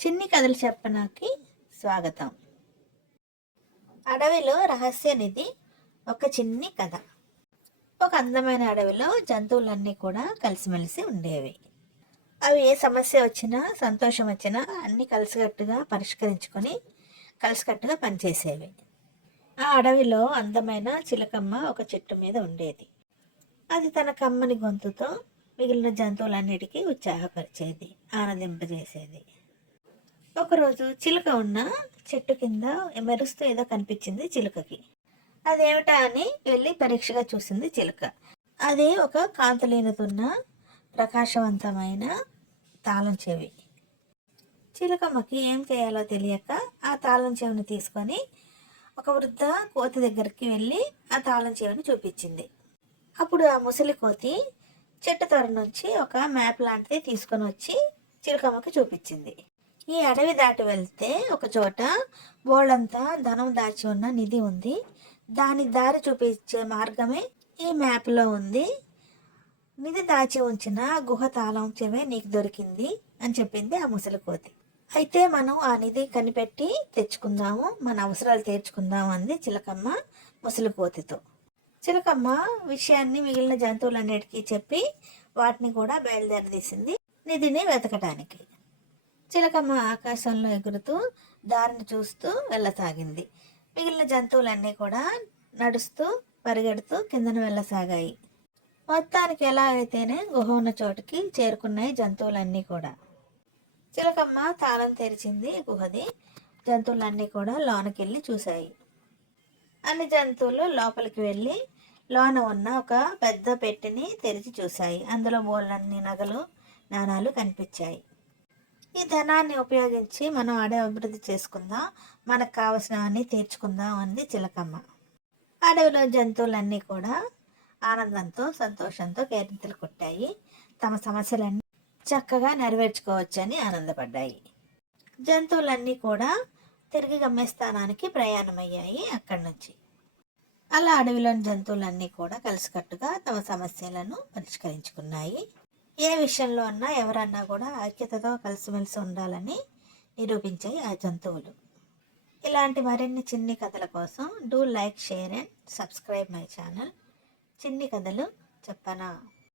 చిన్ని కథలు చెప్పనాకి స్వాగతం. అడవిలో రహస్య నిధి. ఒక చిన్ని కథ. ఒక అందమైన అడవిలో జంతువులన్నీ కూడా కలిసిమెలిసి ఉండేవి. అవి ఏ సమస్య వచ్చినా, సంతోషం వచ్చినా అన్నీ కలిసికట్టుగా పరిష్కరించుకొని కలిసికట్టుగా పనిచేసేవి. ఆ అడవిలో అందమైన చిలకమ్మ ఒక చెట్టు మీద ఉండేది. అది తన కమ్మని గొంతుతో మిగిలిన జంతువులన్నిటికీ ఉత్సాహపరిచేది, ఆనందింపజేసేది. ఒకరోజు చిలుక ఉన్న చెట్టు కింద మెరుస్తూ ఏదో కనిపించింది చిలుకకి. అదేమిటా అని వెళ్ళి పరీక్షగా చూసింది చిలుక. అది ఒక కాంతులీనుతున్న ప్రకాశవంతమైన తాళం చెవి. చిలుకమ్మకి ఏం చేయాలో తెలియక ఆ తాళం చెవిని తీసుకొని ఒక వృద్ధ కోతి దగ్గరికి వెళ్ళి ఆ తాళం చెవిని చూపించింది. అప్పుడు ఆ ముసలి కోతి చెట్టు తొర నుంచి ఒక మ్యాప్ లాంటిది తీసుకొని వచ్చి చిలుకమ్మకి చూపించింది. ఈ అడవి దాటి వెళ్తే ఒక చోట బోళ్ళంతా ధనం దాచి ఉన్న నిధి ఉంది. దాని దారి చూపించే మార్గమే ఈ మ్యాప్లో ఉంది. నిధి దాచి ఉంచిన గుహ తాళం చెవే నీకు దొరికింది అని చెప్పింది ఆ ముసలి కోతి. అయితే మనం ఆ నిధి కనిపెట్టి తెచ్చుకుందాము, మన అవసరాలు తీర్చుకుందాము అంది చిలకమ్మ ముసలి కోతితో. చిలకమ్మ విషయాన్ని మిగిలిన జంతువులన్నిటికీ చెప్పి వాటిని కూడా బయలుదేరదీసింది నిధిని వెతకటానికి. చిలకమ్మ ఆకాశంలో ఎగురుతూ దారిని చూస్తూ వెళ్ళసాగింది. మిగిలిన జంతువులన్నీ కూడా నడుస్తూ పరిగెడుతూ కిందన వెళ్ళసాగాయి. మొత్తానికి ఎలా అయితేనే గుహ ఉన్న చోటుకి చేరుకున్నాయి జంతువులన్నీ కూడా. చిలకమ్మ తాళం తెరిచింది గుహది. జంతువులన్నీ కూడా లోనకెళ్ళి చూశాయి. అన్ని జంతువులు లోపలికి వెళ్ళి లోన ఉన్న ఒక పెద్ద పెట్టెని తెరిచి చూశాయి. అందులో బోళ్ళన్ని నగలు, నాణాలు కనిపించాయి. ఈ ధనాన్ని ఉపయోగించి మనం అడవి అభివృద్ధి చేసుకుందాం, మనకు కావలసినవన్నీ తీర్చుకుందాం అంది చిలకమ్మ. అడవిలో జంతువులన్నీ కూడా ఆనందంతో సంతోషంతో కేరింతలు కొట్టాయి. తమ సమస్యలన్నీ చక్కగా నెరవేర్చుకోవచ్చని ఆనందపడ్డాయి. జంతువులన్నీ కూడా తిరిగి గమ్యస్థానానికి ప్రయాణమయ్యాయి అక్కడి నుంచి. అలా అడవిలోని జంతువులన్నీ కూడా కలిసికట్టుగా తమ సమస్యలను పరిష్కరించుకున్నాయి. ఏ విషయంలో అన్నా ఎవరన్నా కూడా ఐక్యతతో కలిసిమెలిసి ఉండాలని నిరూపించాయి ఆ జంతువులు. ఇలాంటి మరిన్ని చిన్ని కథల కోసం do like, share and subscribe my channel. చిన్ని కథలు చెప్పనా.